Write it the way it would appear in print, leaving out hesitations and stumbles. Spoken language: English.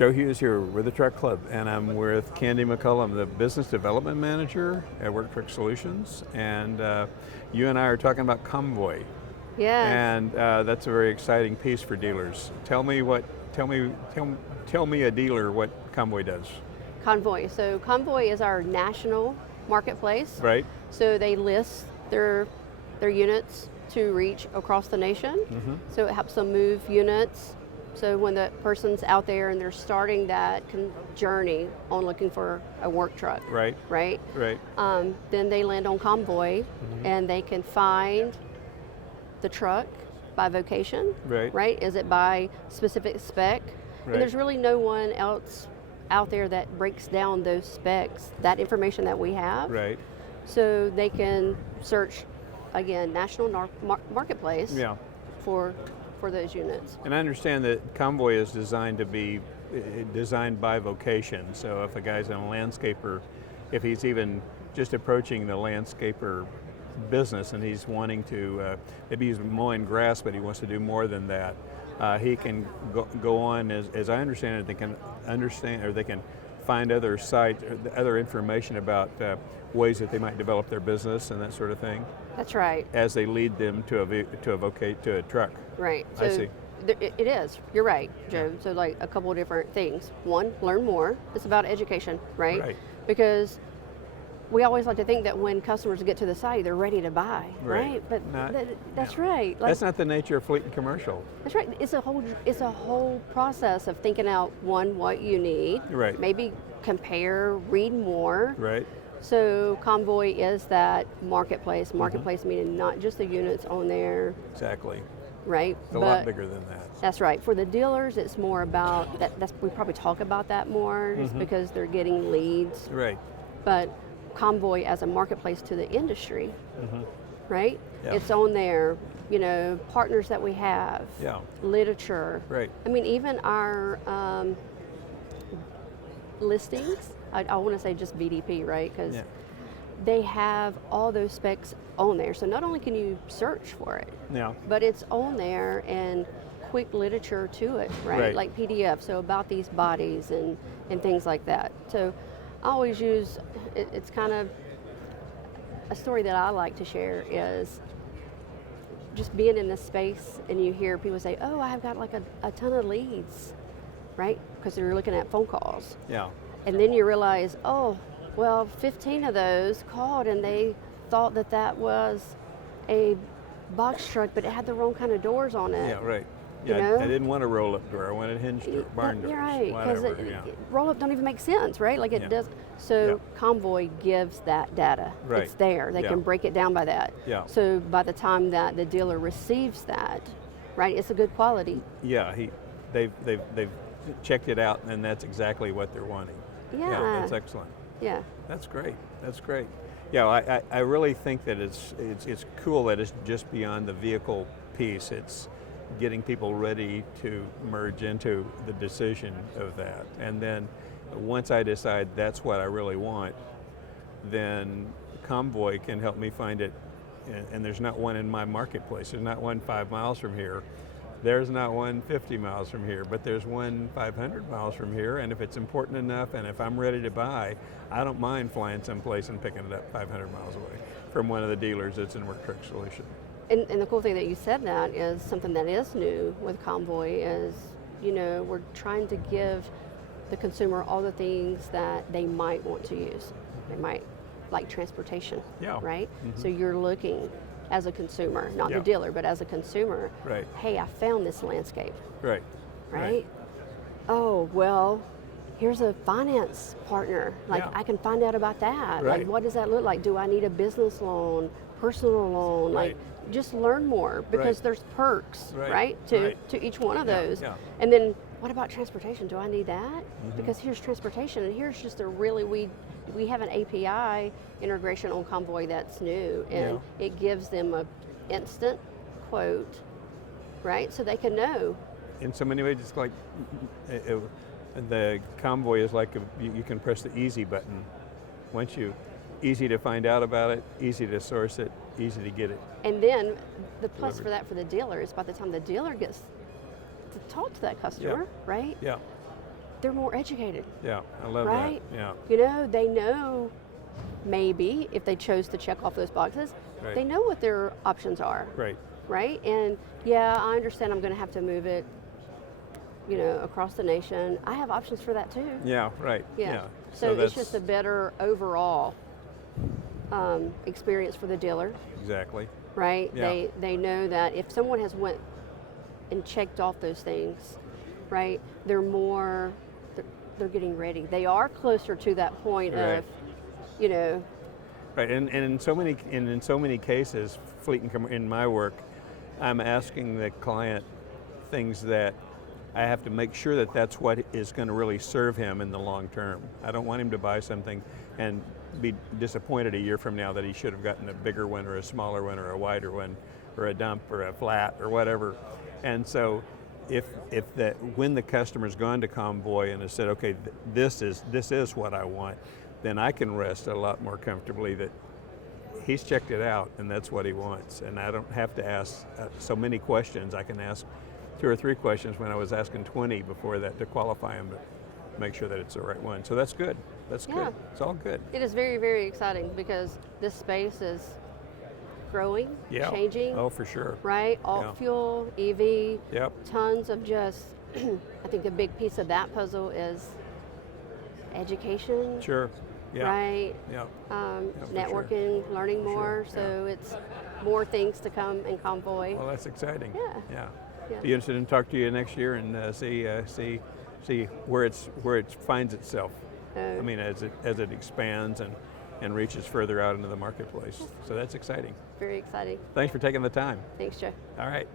Joe Hughes here with the Truck Club, and I'm with Candy McCullum, the Business Development Manager at Work Truck Solutions, and you and I are talking about Comvoy. Yes. And that's a very exciting piece for dealers. Tell me a dealer what Convoy does. Convoy. So Convoy is our national marketplace. Right. So they list their units to reach across the nation. Mm-hmm. So it helps them move units. So when the person's out there and they're starting that journey on looking for a work truck, Right. right? Right. Then they land on Convoy, Mm-hmm. and they can find the truck by vocation. Right. Is it by specific spec? Right. And there's really no one else out there that breaks down those specs, that information that we have. Right. So they can search, again, national marketplace Yeah. for those units. And I understand that Convoy is designed to be designed by vocation. So if a guy's a landscaper, if he's even just approaching the landscaper business and he's wanting to, maybe he's mowing grass, but he wants to do more than that, he can go on, as I understand it, they can understand, or they can find other sites, other information about ways that they might develop their business and that sort of thing. That's right. As they lead them to a truck. Right. I So see. it is. You're right, Joe. So like a couple of different things. One, learn more. It's about education, right? Right. Because we always like to think that when customers get to the site, they're ready to buy, right? But that's right. Like, That's not the nature of fleet and commercial. that's right. It's a whole process of thinking out, one, what you need. Right. Maybe compare, read more. Right. So Convoy is that marketplace. Marketplace meaning not just the units on there, Exactly. right? It's a lot bigger than that. That's right. For the dealers, it's more about that. We probably talk about that more just because they're getting leads. Right. But Convoy as a marketplace to the industry, right? Yeah. It's on there. Partners that we have. Yeah. Literature. Right. I mean, even our listings. I want to say just BDP, right? Because Yeah. they have all those specs on there. So not only can you search for it, Yeah. but it's on there and quick literature to it, right? Right. Like PDF, so about these bodies and things like that. So I always use, it's kind of a story that I like to share is just being in this space and you hear people say, oh, I've got like a ton of leads, right? Because they're looking at phone calls. Yeah. And then you realize, oh, well, 15 of those called and they thought that was a box truck, but it had the wrong kind of doors on it. Yeah. Right. You Yeah. know? I didn't want a roll-up door. I wanted hinged door, barn doors. You're right, because Whatever. Yeah. roll-up don't even make sense, right? Like it Yeah. does. So Convoy gives that data. Right. It's there. They Yeah. can break it down by that. Yeah. So by the time that the dealer receives that, right, it's a good quality. Yeah. They've checked it out, and that's exactly what they're wanting. Yeah. That's excellent. Yeah. That's great. That's great. Yeah, I really think that it's cool that it's just beyond the vehicle piece. It's getting people ready to merge into the decision of that. And then once I decide that's what I really want, then Convoy can help me find it. And there's not one in my marketplace. There's not one 5 miles from here. There's not one 50 miles from here, but there's one 500 miles from here, and if it's important enough and if I'm ready to buy, I don't mind flying someplace and picking it up 500 miles away from one of the dealers that's in Work Truck Solution. And the cool thing that you said that is something that is new with Convoy is, we're trying to give the consumer all the things that they might want to use. They might like transportation, right? So you're looking as a consumer, not the dealer, but as a consumer, Right. hey, I found this landscape, Right. right? Oh, well, here's a finance partner. Like, Yeah. I can find out about that. Right. Like, what does that look like? Do I need a business loan, personal loan? Right. Like, just learn more because Right. there's perks, Right. right? To each one of Yeah, those. yeah. And then what about transportation? Do I need that? Because here's transportation, and here's just we have an API integration on Convoy that's new, and it gives them a instant quote, right? So they can know. In so many ways, it's like the Convoy is like you can press the easy button. Once you, easy to find out about it, easy to source it, easy to get it. And then the plus for that for the dealer is by the time the dealer gets to talk to that customer, right? Yeah. they're more educated, Yeah, I love right? that. Yeah, You know, they know maybe if they chose to check off those boxes, Right. they know what their options are, great. right? And yeah, I understand I'm going to have to move it, you know, across the nation. I have options for that too. Yeah, right. Yeah. So it's just a better overall experience for the dealer, exactly. right? Yeah. They know that if someone has went and checked off those things, right? They're getting ready. They are closer to that point Right. of, you know, Right, and in so many cases, fleet and in my work, I'm asking the client things that I have to make sure that that's what is going to really serve him in the long term. I don't want him to buy something and be disappointed a year from now that he should have gotten a bigger one or a smaller one or a wider one or a dump or a flat or whatever. And so when the customer's gone to Convoy and has said, okay, this is what I want, then I can rest a lot more comfortably that he's checked it out and that's what he wants. And I don't have to ask so many questions. I can ask 2 or 3 questions when I was asking 20 before that to qualify him, but make sure that it's the right one. So that's good. That's Yeah. good. It's all good. it is very, very exciting because this space is growing, Yeah. changing, Oh, for sure. right? Alt Yeah. fuel, EV, Yep. tons of just, I think a big piece of that puzzle is education, Sure. Yeah. right? Yeah. Um, Yeah, for networking, learning more, Sure, so it's more things to come in Convoy. Well, that's exciting. Yeah. Yeah. Yeah. Be interested in talk to you next year and see where it finds itself. I mean, as it expands and reaches further out into the marketplace. So that's exciting. Very exciting. Thanks for taking the time. Thanks, Joe. All right.